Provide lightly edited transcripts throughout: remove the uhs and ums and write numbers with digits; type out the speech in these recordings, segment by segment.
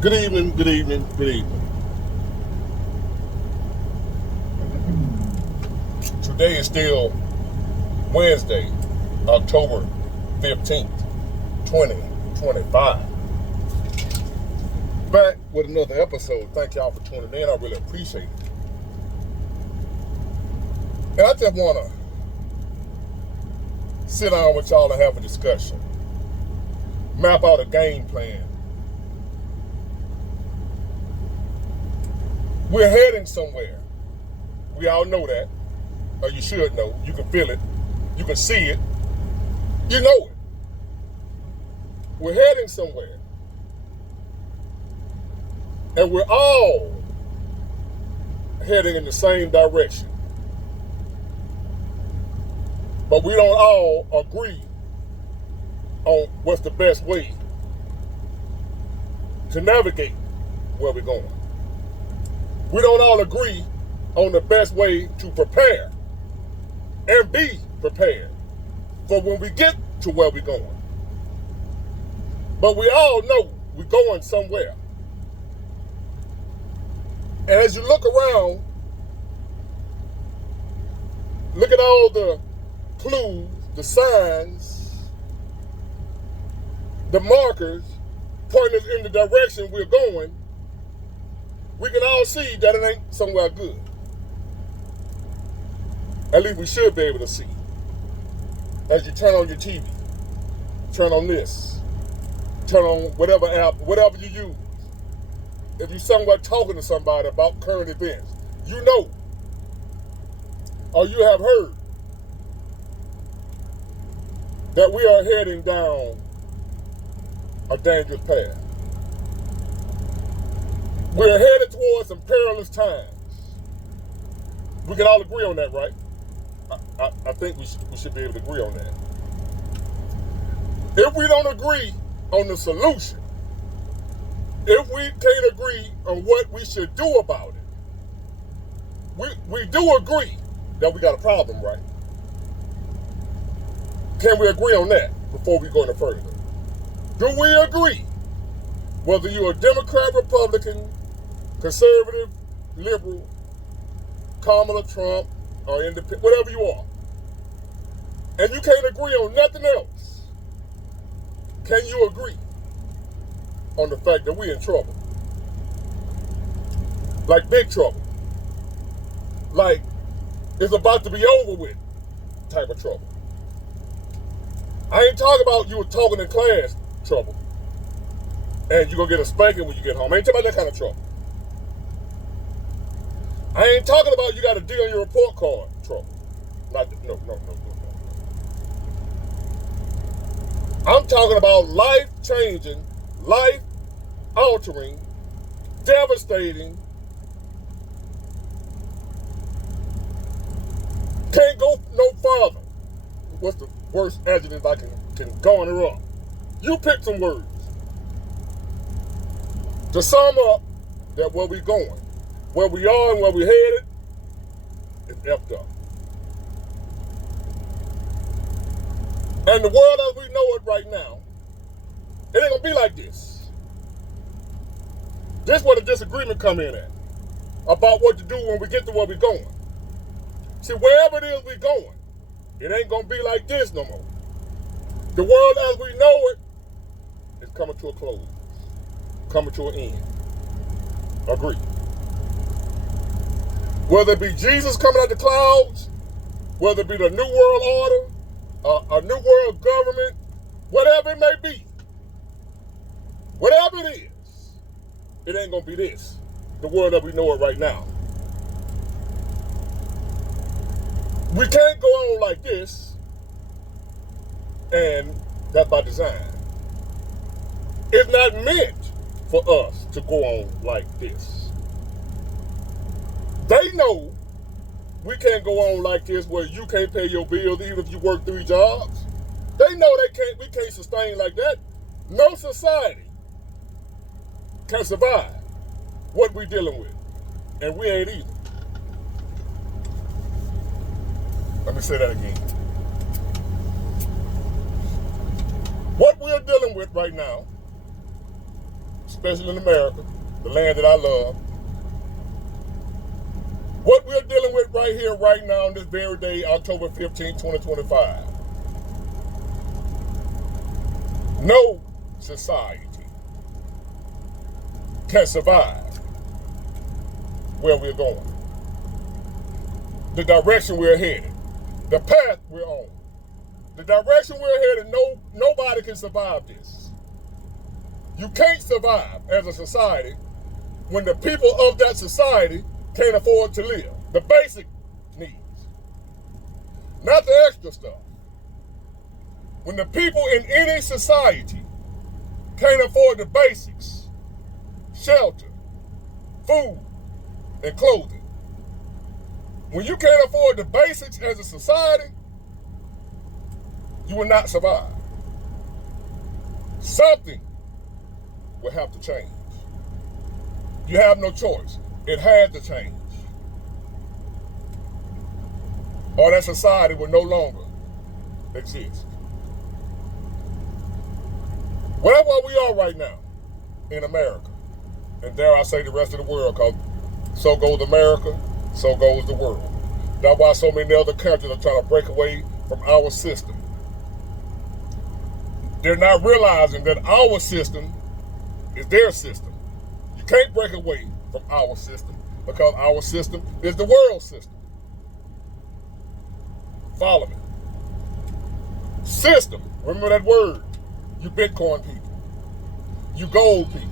Good evening, good evening, good evening. Today is still Wednesday, October 15th, 2025. Back with another episode. Thank y'all for tuning in. I really appreciate it. And I just want to sit down with y'all and have a discussion. Map out a game plan. We're heading somewhere. We all know that. Or you should know. You can feel it. You can see it. You know it. We're heading somewhere. And we're all heading in the same direction. But we don't all agree on what's the best way to navigate where we're going. We don't all agree on the best way to prepare and be prepared for when we get to where we're going. But we all know we're going somewhere. And as you look around, look at all the clues, the signs, the markers pointing us in the direction we're going, we can all see that it ain't somewhere good. At least we should be able to see. As you turn on your TV, turn on this, turn on whatever app, whatever you use. If you're somewhere talking to somebody about current events, you know, or you have heard that we are heading down a dangerous path. We're headed towards some perilous times. We can all agree on that, right? I think we should be able to agree on that. If we don't agree on the solution, if we can't agree on what we should do about it, we do agree that we got a problem, right? Can we agree on that before we go any further? Do we agree, whether you're a Democrat, Republican, conservative, liberal, Kamala, Trump, or independent, whatever you are, and you can't agree on nothing else, can you agree on the fact that we're in trouble? Like big trouble. Like it's about to be over with type of trouble. I ain't talking about you were talking in class trouble and you're going to get a spanking when you get home. I ain't talking about that kind of trouble. I ain't talking about you got a deal on your report card trouble. No. I'm talking about life-changing, life-altering, devastating, can't go no farther. What's the worst adjective I can garner up? You pick some words to sum up that where we going, where we are and where we headed is effed up. And the world as we know it right now, it ain't gonna be like this. This is where the disagreement come in at about what to do when we get to where we're going. See, wherever it is we're going, it ain't gonna be like this no more. The world as we know it is coming to a close, coming to an end. Agree. Whether it be Jesus coming out the clouds, whether it be the New World Order, a New World Government, whatever it may be, whatever it is, it ain't gonna be this, the world that we know it right now. We can't go on like this, and that's by design. It's not meant for us to go on like this. They know we can't go on like this where you can't pay your bills even if you work 3 jobs. They know we can't sustain like that. No society can survive what we're dealing with. And we ain't either. Let me say that again. What we're dealing with right now especially in America, the land that I love. What we're dealing with right here, right now, on this very day, October 15, 2025. No society can survive where we're going, the direction we're headed, the path we're on, the direction we're headed. Nobody can survive this. You can't survive as a society when the people of that society can't afford to live. The basic needs, not the extra stuff. When the people in any society can't afford the basics, shelter, food, and clothing. When you can't afford the basics as a society, you will not survive. Something will have to change. You have no choice. It had to change. Or that society will no longer exist. Well, that's where we are right now in America. And dare I say the rest of the world, because so goes America, so goes the world. That's why so many other countries are trying to break away from our system. They're not realizing that our system is their system. You can't break away from our system because our system is the world system. Follow me. System, remember that word, you Bitcoin people, you gold people.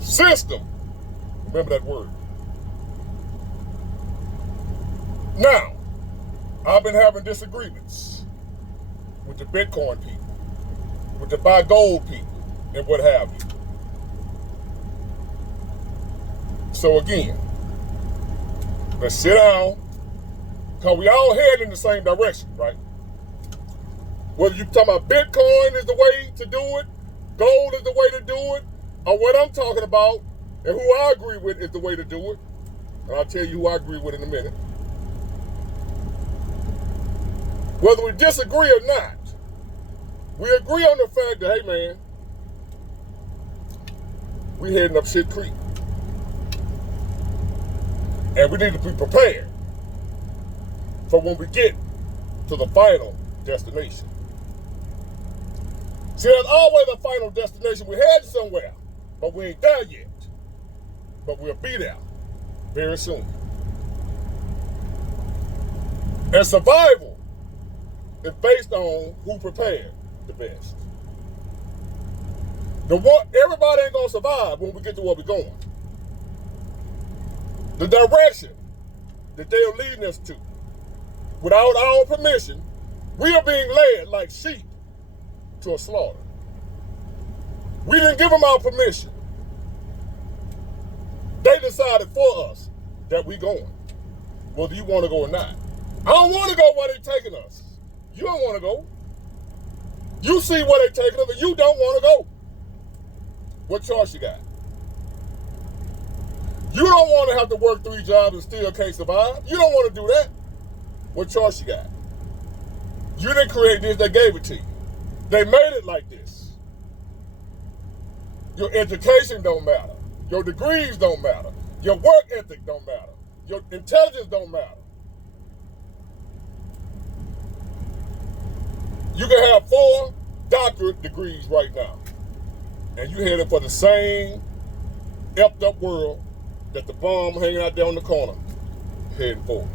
System, remember that word. Now, I've been having disagreements with the Bitcoin people, with the buy gold people, and what have you. So again, let's sit down, because we all head in the same direction, right? Whether you're talking about Bitcoin is the way to do it, gold is the way to do it, or what I'm talking about and who I agree with is the way to do it. And I'll tell you who I agree with in a minute. Whether we disagree or not, we agree on the fact that, hey man, we heading up shit creek. And we need to be prepared for when we get to the final destination. See, there's always a final destination. We're heading somewhere, but we ain't there yet. But we'll be there very soon. And survival is based on who prepared the best. Everybody ain't gonna survive when we get to where we're going. The direction that they are leading us to, without our permission, we are being led like sheep to a slaughter. We didn't give them our permission. They decided for us that we going, whether you want to go or not. I don't want to go where they're taking us. You don't want to go. You see where they're taking us, but you don't want to go. What choice you got? You don't want to have to work 3 jobs and still can't survive. You don't want to do that. What choice you got? You didn't create this, they gave it to you. They made it like this. Your education don't matter. Your degrees don't matter. Your work ethic don't matter. Your intelligence don't matter. You can have 4 doctorate degrees right now, and you headed for the same effed up world that the bum hanging out there on the corner heading for.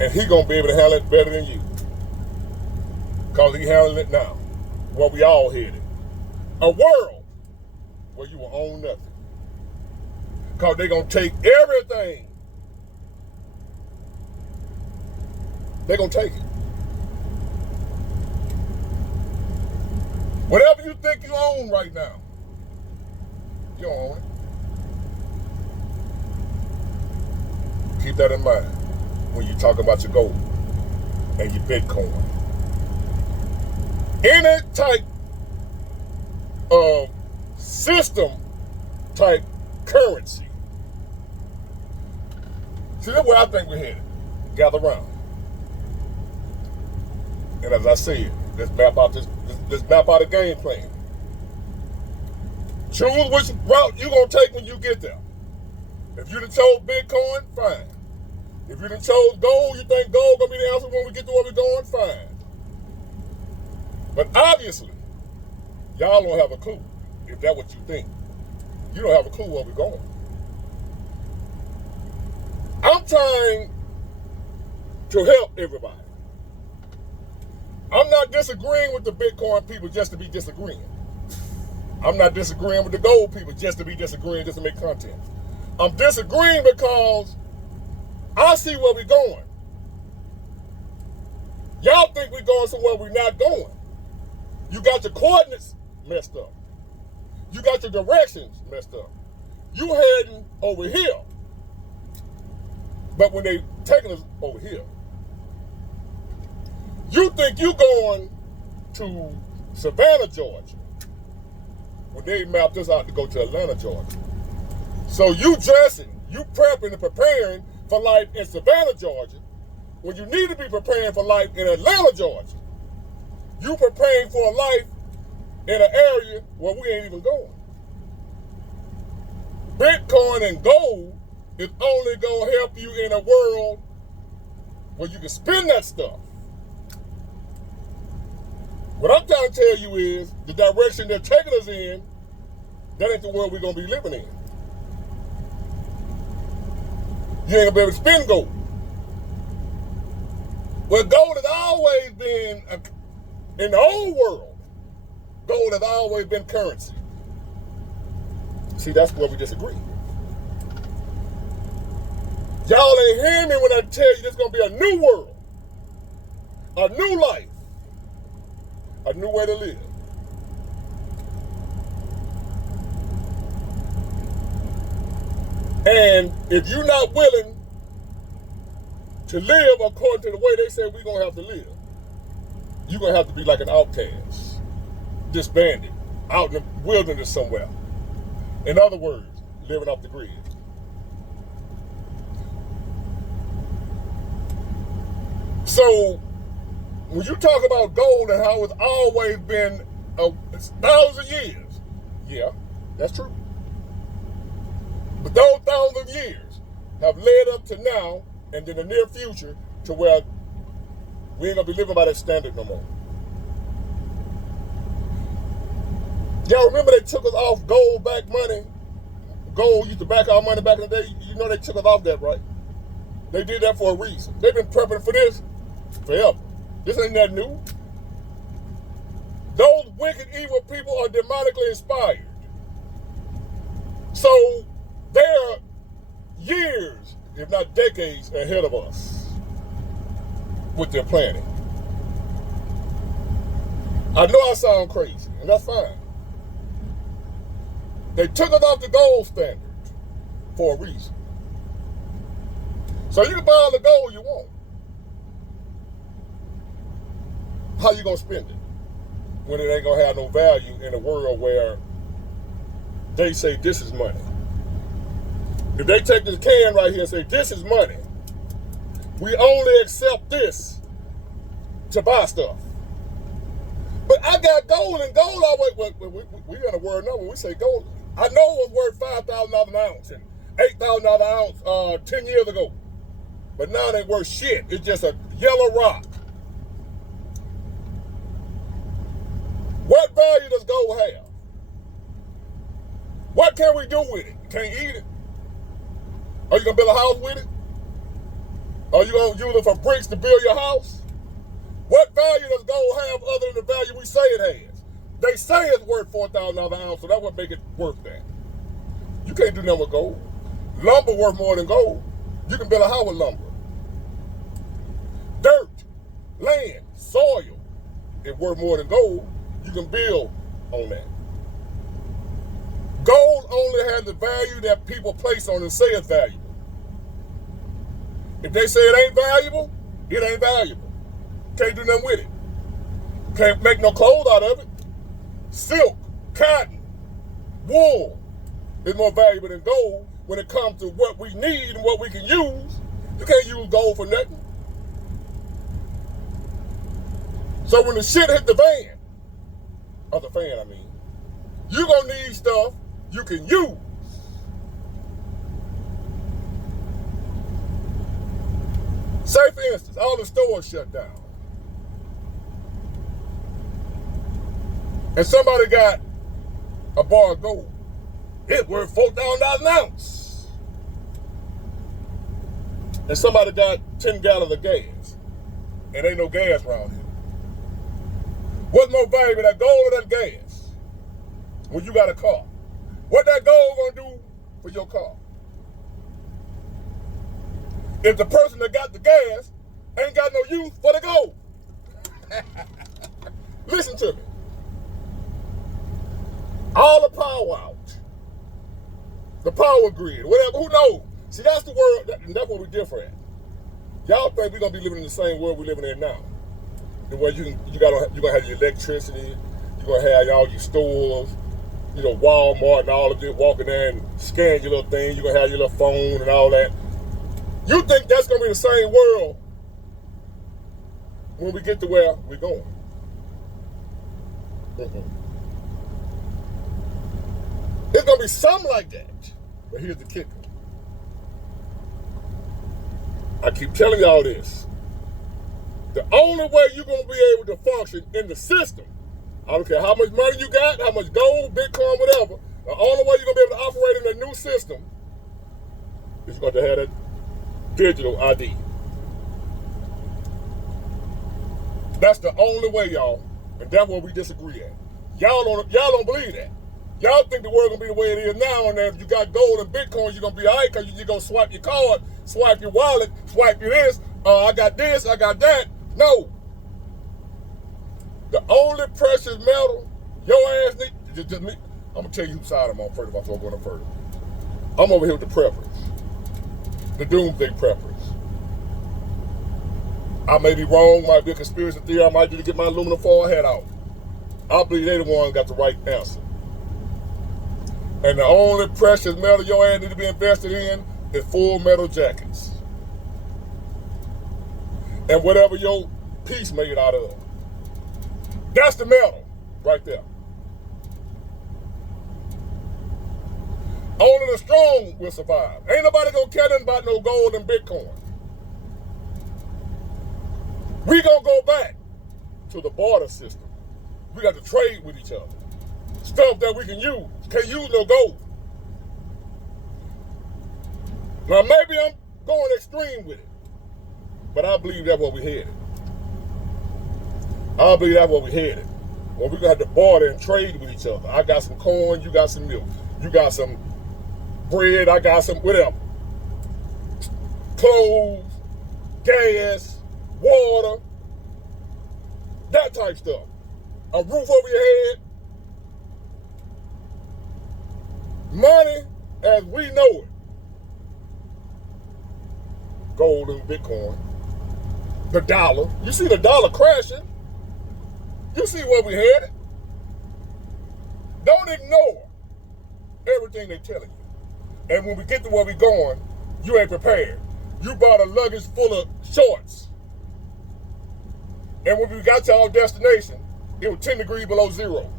And he gonna be able to handle it better than you, because he handling it now, where we all headed. A world where you will own nothing, because they gonna take everything. They gonna take it. Whatever you think you own right now, you don't own it. Keep that in mind when you talk about your gold and your Bitcoin. Any type of system type currency. See, that's where I think we're headed. Gather around. And as I said, let's map out a game plan. Choose which route you're going to take when you get there. If you done chose Bitcoin, fine. If you done chose gold, you think gold going to be the answer when we get to where we're going, fine. But obviously, y'all don't have a clue if that's what you think. You don't have a clue where we're going. I'm trying to help everybody. I'm not disagreeing with the Bitcoin people just to be disagreeing. I'm not disagreeing with the gold people just to be disagreeing, just to make content. I'm disagreeing because I see where we're going. Y'all think we're going somewhere we're not going. You got your coordinates messed up. You got your directions messed up. You heading over here. But when they taking us over here, you think you going to Savannah, Georgia, when they mapped us out to go to Atlanta, Georgia. So you dressing, you prepping and preparing for life in Savannah, Georgia, when you need to be preparing for life in Atlanta, Georgia. You preparing for a life in an area where we ain't even going. Bitcoin and gold is only going to help you in a world where you can spend that stuff. What I'm trying to tell you is the direction they're taking us in, that ain't the world we're going to be living in. You ain't going to be able to spend gold. Well, gold has always been, in the old world, gold has always been currency. See, that's where we disagree. Y'all ain't hearing me when I tell you there's going to be a new world, a new life, a new way to live. And if you're not willing to live according to the way they say we're going to have to live, you're going to have to be like an outcast, disbanded, out in the wilderness somewhere. In other words, living off the grid. So, when you talk about gold and how it's always been thousands of years, yeah, that's true. But those thousands of years have led up to now and in the near future to where we ain't gonna be living by that standard no more. Y'all remember they took us off gold back money? Gold used to back our money back in the day. You know they took us off that, right? They did that for a reason. They've been prepping for this forever. This ain't that new. Those wicked, evil people are demonically inspired. So they're years, if not decades, ahead of us with their planning. I know I sound crazy, and that's fine. They took us off the gold standard for a reason. So you can buy all the gold you want. How you gonna spend it when it ain't gonna have no value in a world where they say this is money? If they take this can right here and say this is money, we only accept this to buy stuff. But I got gold, and gold always, we in a word now when we say gold. I know it was worth $5,000 an ounce and $8,000 an ounce 10 years ago. But now it ain't worth shit. It's just a yellow rock. What value does gold have? What can we do with it? You can't eat it. Are you going to build a house with it? Are you going to use it for bricks to build your house? What value does gold have other than the value we say it has? They say it's worth $4,000 an ounce, so that would make it worth that. You can't do nothing with gold. Lumber worth more than gold. You can build a house with lumber. Dirt, land, soil is worth more than gold. You can build on that. Gold only has the value that people place on it and say it's valuable. If they say it ain't valuable, it ain't valuable. Can't do nothing with it. Can't make no clothes out of it. Silk, cotton, wool is more valuable than gold when it comes to what we need and what we can use. You can't use gold for nothing. So when the shit hit the fan, or the fan I mean, You're going to need stuff you can use. Say, for instance, all the stores shut down. And somebody got a bar of gold. It's worth $4,000 an ounce. And somebody got 10 gallons of gas. And ain't no gas around here. What's more valuable, that gold or that gas? When you got a car. What that gold gonna do for your car? If the person that got the gas ain't got no use for the gold. Listen to me. All the power out. The power grid, whatever, who knows? See, that's the world, that's what we differ at. Y'all think we're gonna be living in the same world we're living in now. The way you're gonna have your electricity, you're gonna have all your stores, you know, Walmart and all of it, walking there and scan your little thing, you're gonna have your little phone and all that. You think that's gonna be the same world when we get to where we're going? It's gonna be something like that. But here's the kicker. I keep telling y'all this. The only way you're gonna be able to function in the system, I don't care how much money you got, how much gold, Bitcoin, whatever, the only way you're gonna be able to operate in a new system is going to have that digital ID. That's the only way, y'all. And that's where we disagree at. Y'all don't believe that. Y'all think the world gonna be the way it is now, and that if you got gold and Bitcoin, you're gonna be all right because you're gonna swipe your card, swipe your wallet, swipe your this. I got this, I got that. No. The only precious metal your ass need, just me. I'm gonna tell you whose side I'm on first before I go no further. I'm over here with the preppers, the doomsday preppers. I may be wrong, might be a conspiracy theory, I might need to get my aluminum foil hat out. I believe they the ones got the right answer. And the only precious metal your ass need to be invested in is full metal jackets. And whatever your piece made out of. That's the metal right there. Only the strong will survive. Ain't nobody gonna care nothing about no gold and Bitcoin. We gonna go back to the barter system. We got to trade with each other. Stuff that we can use. Can't use no gold. Now maybe I'm going extreme with it, but I believe that's where we headed. I believe that's where we headed. Well, we're gonna have to barter and trade with each other. I got some corn, you got some milk. You got some bread, I got some whatever. Clothes, gas, water, that type stuff. A roof over your head. Money as we know it. Gold and Bitcoin. The dollar. You see the dollar crashing. You see where we headed. Don't ignore everything they're telling you. And when we get to where we're going, you ain't prepared. You bought a luggage full of shorts. And when we got to our destination, it was 10 degrees below zero.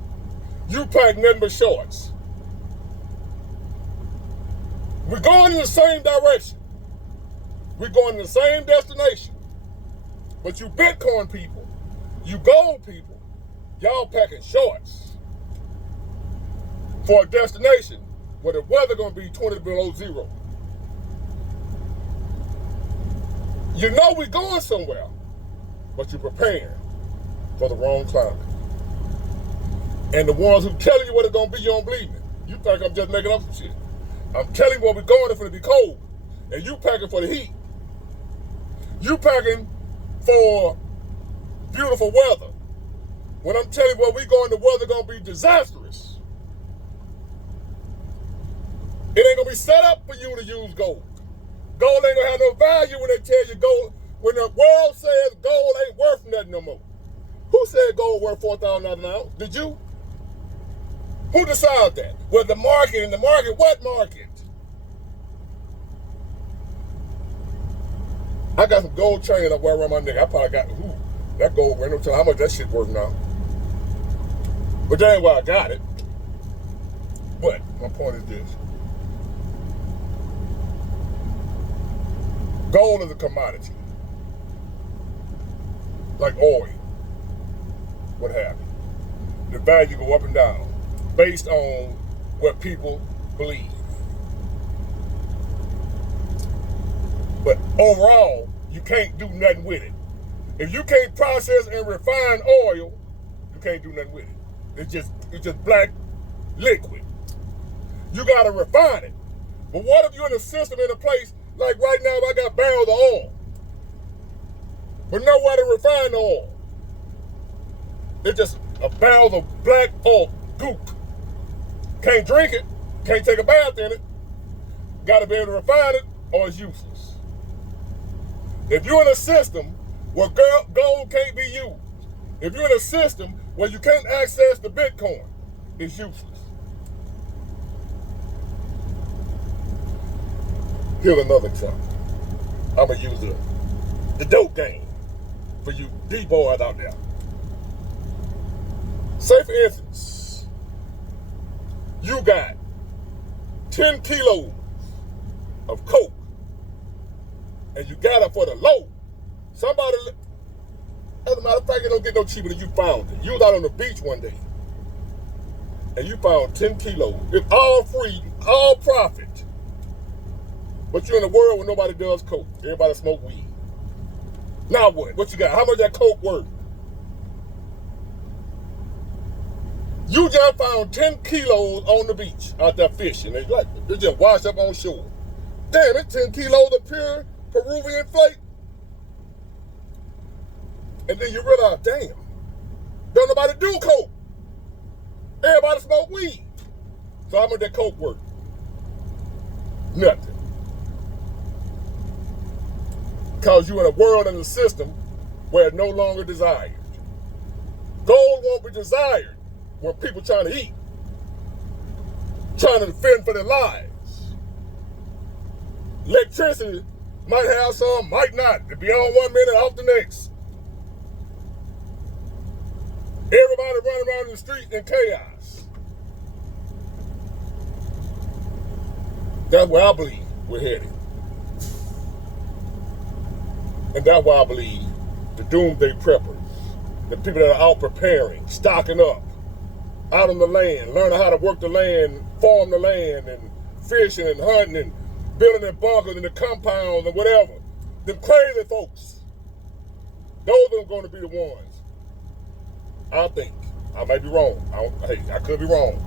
You packed nothing but shorts. We're going in the same direction. We're going in the same destination. But you Bitcoin people, you gold people, y'all packing shorts for a destination where the weather gonna be 20 below zero. You know we're going somewhere, but you're preparing for the wrong climate. And the ones who telling you what it's gonna be, you don't believe me. You think I'm just making up some shit. I'm telling you where we're going, it's gonna be cold. And you packing for the heat. You packing for beautiful weather. When I'm telling you where we're going, the weather gonna be disastrous. It ain't gonna be set up for you to use gold. Gold ain't gonna have no value when they tell you gold. When the world says gold ain't worth nothing no more. Who said gold worth $4,000 an ounce? Did you? Who decided that? Well, the market, and the market, what market? I got some gold chains I wear around my neck. I probably got, that gold, ain't no telling how much that shit worth now. But that ain't why I got it. But my point is this. Gold is a commodity. Like oil. What have you. The value go up and down based on what people believe. But overall, you can't do nothing with it. If you can't process and refine oil, you can't do nothing with it. It's just black liquid. You gotta refine it. But what if you're in a system in a place like right now? I got barrels of oil, but nowhere to refine the oil. It's just a barrel of black oil, goop. Can't drink it, can't take a bath in it. Got to be able to refine it, or it's useless. If you're in a system where gold can't be used, if you're in a system where you can't access the Bitcoin, it's useless. Here's another example. I'm going to use the dope game for you D-boys out there. Say for instance, you got 10 kilos of coke and you got it for the low. Somebody, as a matter of fact, it don't get no cheaper than you found it. You was out on the beach one day and you found 10 kilos. It's all free, all profit. But you're in a world where nobody does coke. Everybody smoke weed. Now what? What you got? How much that coke worth? You just found 10 kilos on the beach out there fishing. They just washed up on shore. Damn, it's 10 kilos of pure Peruvian flake. And then you realize, damn, don't nobody do coke. Everybody smoke weed. So how much that coke worth? Nothing. Because you're in a world and a system where it's no longer desired. Gold won't be desired when people trying to eat, trying to defend for their lives. Electricity might have some, might not. It be on 1 minute, off the next. Everybody running around in the street in chaos. That's where I believe we're headed. And that's why I believe the doomsday preppers, the people that are out preparing, stocking up, out on the land, learning how to work the land, farm the land, and fishing and hunting and building their bunkers and the compounds and whatever. Them crazy folks, those are going to be the ones. I think. I might be wrong. I could be wrong.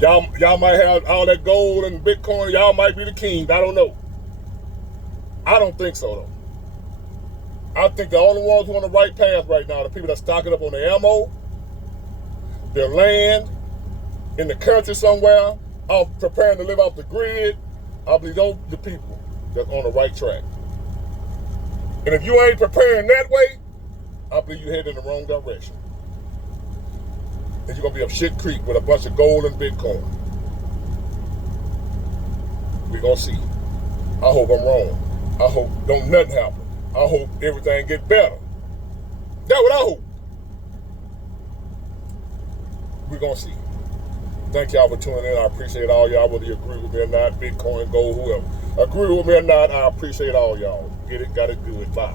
Y'all might have all that gold and Bitcoin. Y'all might be the kings. I don't know. I don't think so, though. I think the only ones who are on the right path right now are the people that are stocking up on their ammo, their land, in the country somewhere, out preparing to live off the grid. I believe those are the people that's on the right track. And if you ain't preparing that way, I believe you're heading in the wrong direction. And you're going to be up shit creek with a bunch of gold and Bitcoin. We're going to see. I hope I'm wrong. I hope don't nothing happen. I hope everything gets better. That's what I hope. We're going to see. Thank y'all for tuning in. I appreciate all y'all, whether you agree with me or not, Bitcoin, gold, whoever. Agree with me or not, I appreciate all y'all. Get it, got it, do it. Bye.